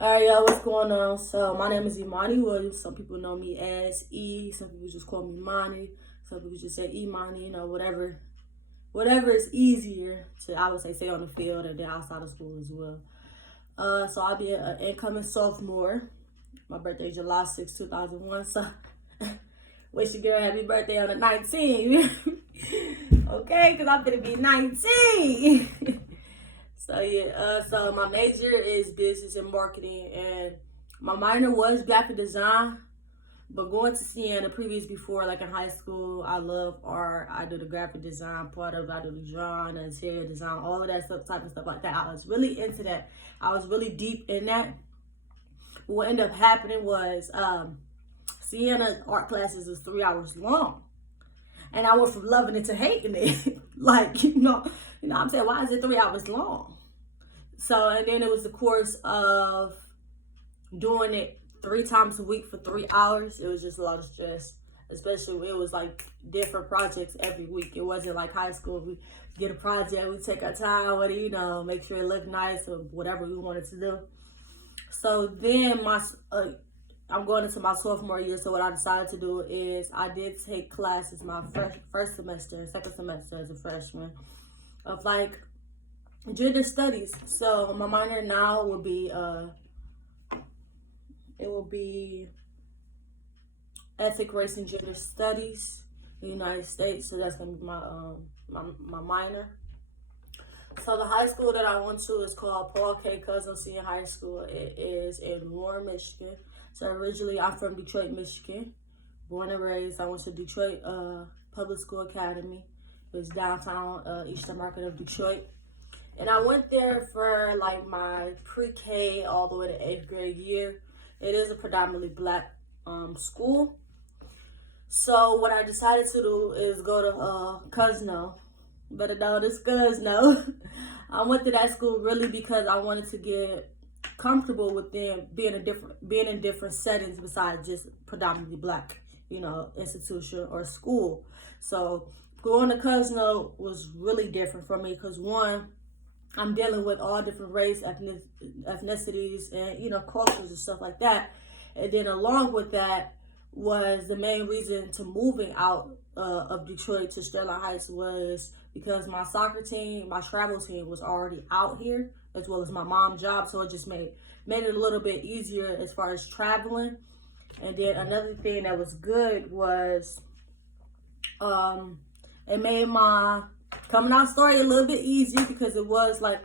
Alright, y'all, what's going on? So, my name is Imani Williams. Some people know me as E. Some people just call me Imani. Some people just say Imani, whatever is easier to, I would say on the field and then outside of school as well. So, I'll be an incoming sophomore. My birthday is July 6, 2001. So, wish your girl happy birthday on the 19th. Okay, because I'm going to be 19. So my major is business and marketing, and my minor was graphic design. But going to Siena previous before, like in high school, I love art. I do the graphic design part of it. I do the drawing, the interior design, all of that type of stuff like that. I was really into that. I was really deep in that. But what ended up happening was Siena art classes is 3 hours long. And I went from loving it to hating it. Like, I'm saying, why is it 3 hours long? So, and then it was the course of doing it 3 times a week for 3 hours. It was just a lot of stress, especially it was like different projects every week. It wasn't like high school. We get a project, we take our time with it, make sure it looked nice or whatever we wanted to do. So then I'm going into my sophomore year. So what I decided to do is I did take classes my first semester and second semester as a freshman of like gender studies. So my minor now will be ethic, race, and gender studies in the United States. So that's gonna be my minor. So the high school that I went to is called Paul K. Cousin Senior High School. It is in Warren, Michigan. So originally I'm from Detroit, Michigan. Born and raised. I went to Detroit Public School Academy. It was downtown Eastern Market of Detroit. And I went there for like my pre-K all the way to 8th grade year. It is a predominantly black school. So what I decided to do is go to Cuzno. Better know this Cuzno. I went to that school really because I wanted to get comfortable with them being in different settings besides just predominantly black, institution or school. So going to Cuzno was really different for me because one, I'm dealing with all different race, ethnicities, and cultures and stuff like that. And then along with that was the main reason to moving out of Detroit to Sterling Heights was because my soccer team, my travel team was already out here, as well as my mom's job. So it just made it a little bit easier as far as traveling. And then another thing that was good was it made my coming out story a little bit easier because it was like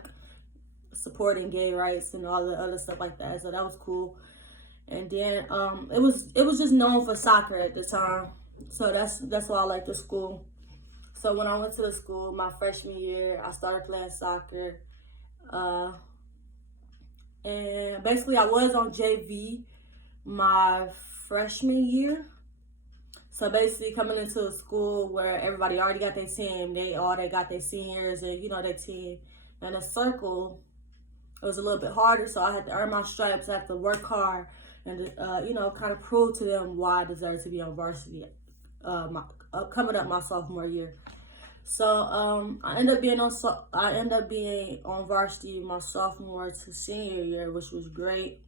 supporting gay rights and all the other stuff like that. So that was cool. And then it was just known for soccer at the time. So that's why I like the school. So when I went to the school my freshman year, I started playing soccer. And basically I was on JV my freshman year. So basically coming into a school where everybody already got their team, they got their seniors and their team. And a circle, it was a little bit harder, so I had to earn my stripes. I had to work hard and kind of prove to them why I deserve to be on varsity coming up my sophomore year. So I ended up being on varsity my sophomore to senior year, which was great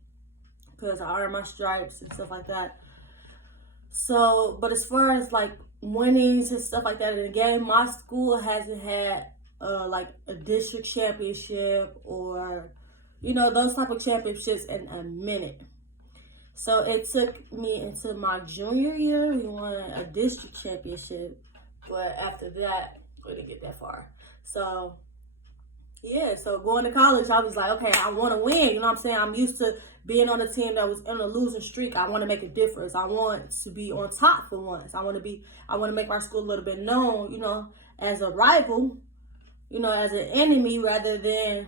because I earned my stripes and stuff like that. So, but as far as like winnings and stuff like that in the game, my school hasn't had like a district championship or those type of championships in a minute. So it took me into my junior year. We won a district championship, but after that, we didn't get that far. So yeah, so going to college, I was like, okay, I want to win. You know what I'm saying? I'm used to being on a team that was in a losing streak. I want to make a difference. I want to be on top for once. I want to make my school a little bit known, as a rival, as an enemy rather than,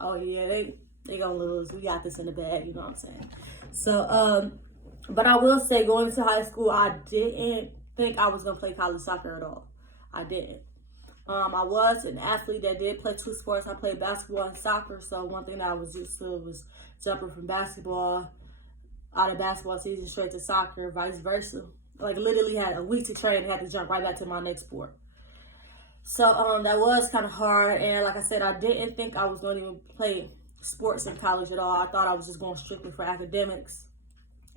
oh yeah, they gonna lose. We got this in the bag, you know what I'm saying? So, but I will say going to high school, I didn't think I was gonna play college soccer at all. I didn't. I was an athlete that did play 2 sports. I played basketball and soccer. So one thing that I was used to was jumping from basketball, out of basketball season straight to soccer, vice versa. Like literally had a week to train and had to jump right back to my next sport. So that was kind of hard. And like I said, I didn't think I was going to even play sports in college at all. I thought I was just going strictly for academics,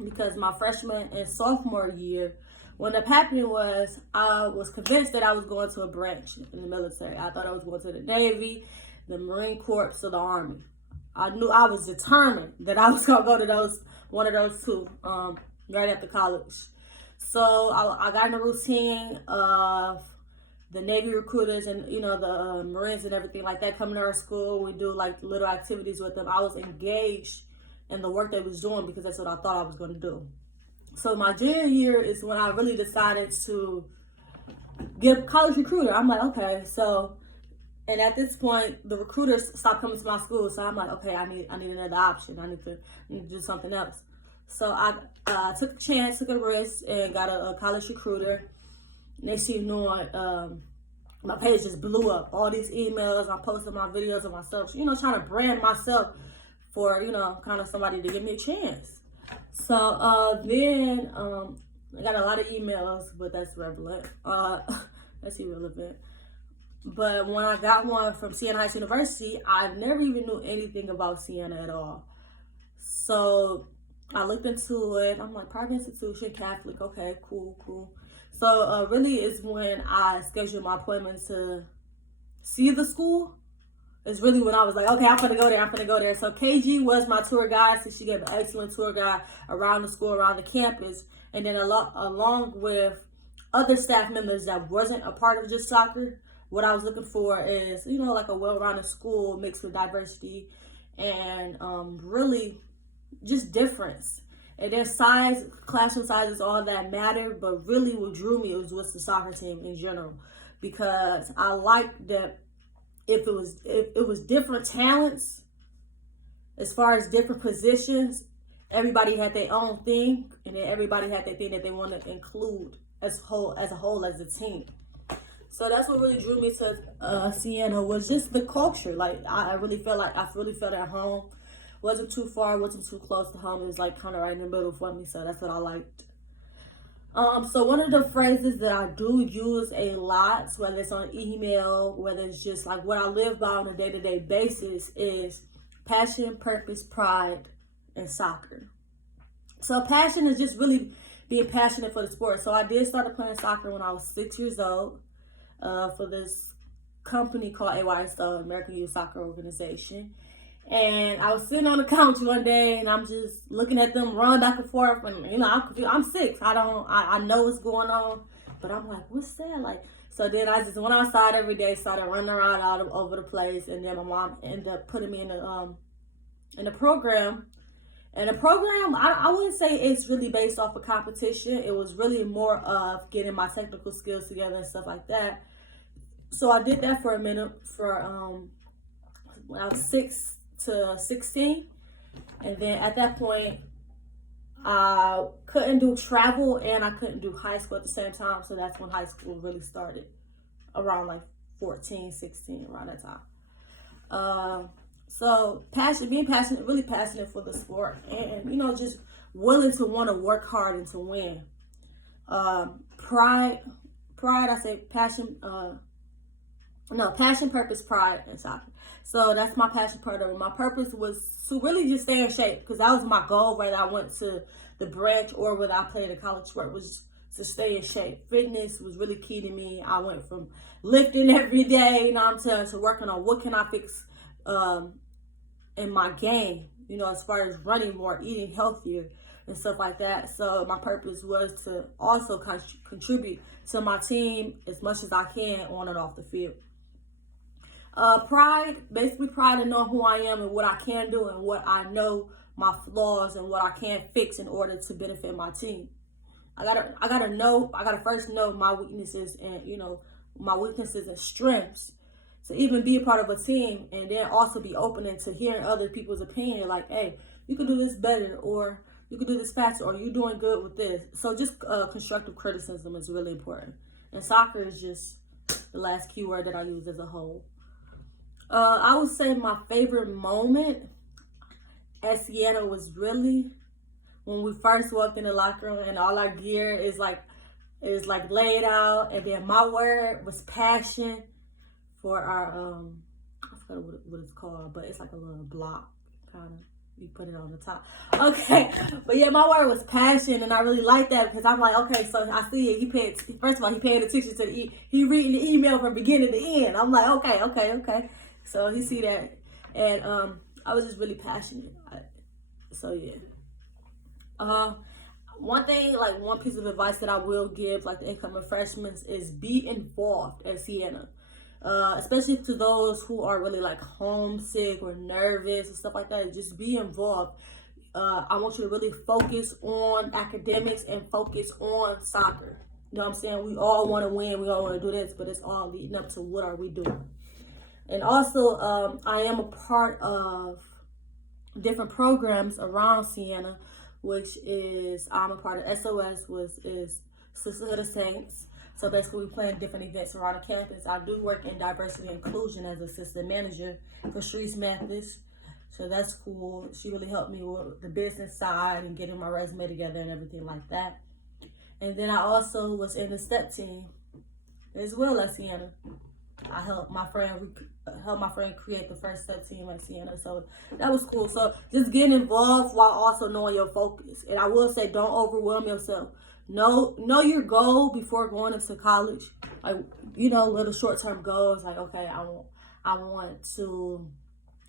because my freshman and sophomore year, what ended up happening was I was convinced that I was going to a branch in the military. I thought I was going to the Navy, the Marine Corps, or the Army. I knew, I was determined that I was gonna go to one of those two, right after college. So I got in a routine of the Navy recruiters and, you know, the Marines and everything like that coming to our school. We do like little activities with them. I was engaged in the work they was doing because that's what I thought I was going to do. So my junior year is when I really decided to get a college recruiter. I'm like, okay, so, and at this point, the recruiters stopped coming to my school. So I'm like, okay, I need another option. I need to do something else. So I took a chance, took a risk, and got a college recruiter. Next thing you know, my page just blew up. All these emails, I posted my videos of myself, you know, trying to brand myself for, you know, kind of somebody to give me a chance. So then I got a lot of emails, but that's relevant. That's irrelevant. But when I got one from Siena Heights University, I never even knew anything about Siena at all. So I looked into it. I'm like, private institution, Catholic, okay, cool. So really is when I scheduled my appointment to see the school. It's really when I was like, okay, I'm gonna go there. So KG was my tour guide. So she gave an excellent tour guide around the school, around the campus. And then along with other staff members that wasn't a part of just soccer, what I was looking for is, you know, like a well-rounded school mixed with diversity and really just difference. And their size, classroom size is all that mattered, but really what drew me was the soccer team in general, because I liked that if it was different talents, as far as different positions, everybody had their own thing, and then everybody had their thing that they wanted to include as a whole as a team. So that's what really drew me to Siena, was just the culture. Like I really felt at home. Wasn't too far, wasn't too close to home. It was like kind of right in the middle for me, so that's what I liked. So one of the phrases that I do use a lot, whether it's on email, whether it's just like what I live by on a day-to-day basis, is passion, purpose, pride, and soccer. So passion is just really being passionate for the sport. So I did start playing soccer when I was 6 years old for this company called AYSO, American Youth Soccer Organization. And I was sitting on the couch one day, and I'm just looking at them run back and forth, and you know, I'm 6. I know what's going on, but I'm like, what's that? Like, so then I just went outside every day, started running around all over the place, and then my mom ended up putting me in a program. And the program, I wouldn't say it's really based off of competition. It was really more of getting my technical skills together and stuff like that. So I did that for a minute for when I was 6 to 16, and then at that point I couldn't do travel and I couldn't do high school at the same time, so that's when high school really started, around like 14, 16, around that time. So being passionate, really passionate for the sport, and you know, just willing to want to work hard and to win. Pride, I say passion, passion, purpose, pride, and soccer. So that's my passion part of it. My purpose was to really just stay in shape, because that was my goal, whether I went to the branch or whether I played a college sport, was to stay in shape. Fitness was really key to me. I went from lifting every day, you know, to working on what can I fix in my game, you know, as far as running more, eating healthier, and stuff like that. So my purpose was to also contribute to my team as much as I can on and off the field. Pride in knowing who I am and what I can do and what I know, my flaws and what I can fix in order to benefit my team. I gotta first know my weaknesses and, you know, my weaknesses and strengths to even be a part of a team, and then also be open to hearing other people's opinion, like, hey, you can do this better, or you can do this faster, or you're doing good with this. So just constructive criticism is really important. And soccer is just the last keyword that I use as a whole. I would say my favorite moment at Siena was really when we first walked in the locker room and all our gear is like laid out, and then my word was passion for our I forgot what it's called, but it's like a little block kind of. You put it on the top. Okay. But yeah, my word was passion, and I really like that because I'm like, okay, so I see it. First of all, he paid attention to he reading the email from beginning to end. I'm like, okay. So he see that, and I was just really passionate. So yeah. One thing, like one piece of advice that I will give, like the incoming freshmen, is be involved at Siena. Especially to those who are really like homesick or nervous and stuff like that. Just be involved. I want you to really focus on academics and focus on soccer. You know what I'm saying? We all want to win. We all want to do this, but it's all leading up to what are we doing. And also, I am a part of different programs around Siena, which is I'm a part of SOS, is Sisterhood of Saints. So basically, we plan different events around the campus. I do work in diversity and inclusion as assistant manager for Sharice Mathis. So that's cool. She really helped me with the business side and getting my resume together and everything like that. And then I also was in the step team as well at Siena. I helped my friend create the first step team at Siena. So that was cool. So just getting involved while also knowing your focus. And I will say, don't overwhelm yourself. Know your goal before going into college. Like, little short-term goals. Like, okay, I want to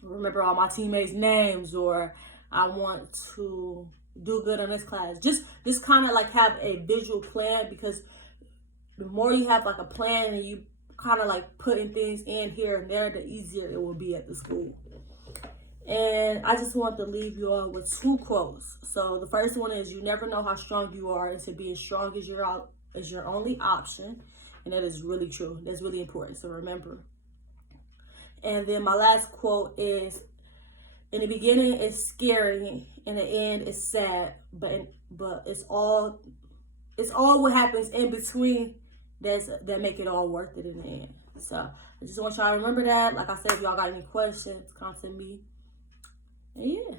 remember all my teammates' names, or I want to do good in this class. Just kind of like have a visual plan, because the more you have like a plan and you kind of like putting things in here and there, the easier it will be at the school. And I just want to leave you all with 2 quotes. So the first one is, you never know how strong you are, and to be as strong as your only option. And that is really true. That's really important. So remember. And then my last quote is, in the beginning it's scary, in the end it's sad, but it's all what happens in between that make it all worth it in the end. So I just want y'all to remember that. Like I said, if y'all got any questions, contact me. And yeah.